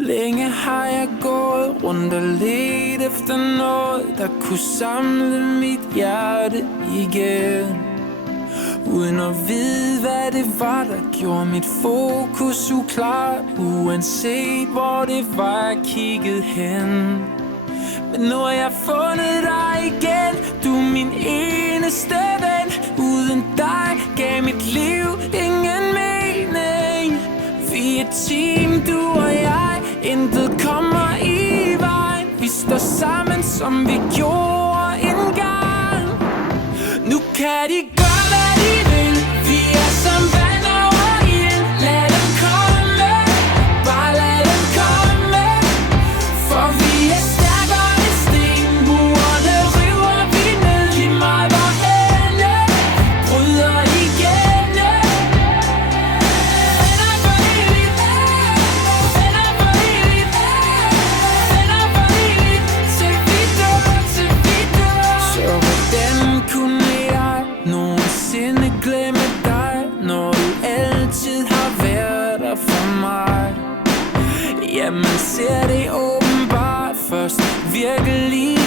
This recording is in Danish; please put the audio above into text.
Længe har jeg gået rundt og let efter noget, der kunne samle mit hjerte igen, uden at vide, hvad det var, der gjorde mit fokus uklart, uanset hvor det var, jeg kiggede hen. Men nu har jeg fundet dig igen, du er min eneste ven. Uden dig gav mit liv ingen mening. Vi er et team, du og jeg, intet kommer i vejen. Vi står sammen, som vi gjorde engang. Nu kan de gøre, hvad de vil. Vi er som vand over ild. Lad dem komme, bare lad dem komme. For vi er stærkere end sten. Murene river vi ned. Lige meget hvorhenne, bryder igennem. Venner for evigt, venner for evigt, venner for evigt. Til vi dør, til vi dør. Så hvordan kunne jeg nogensinde glemme dig, når du altid har været der for mig? Ja, man ser det åbenbart først virkelig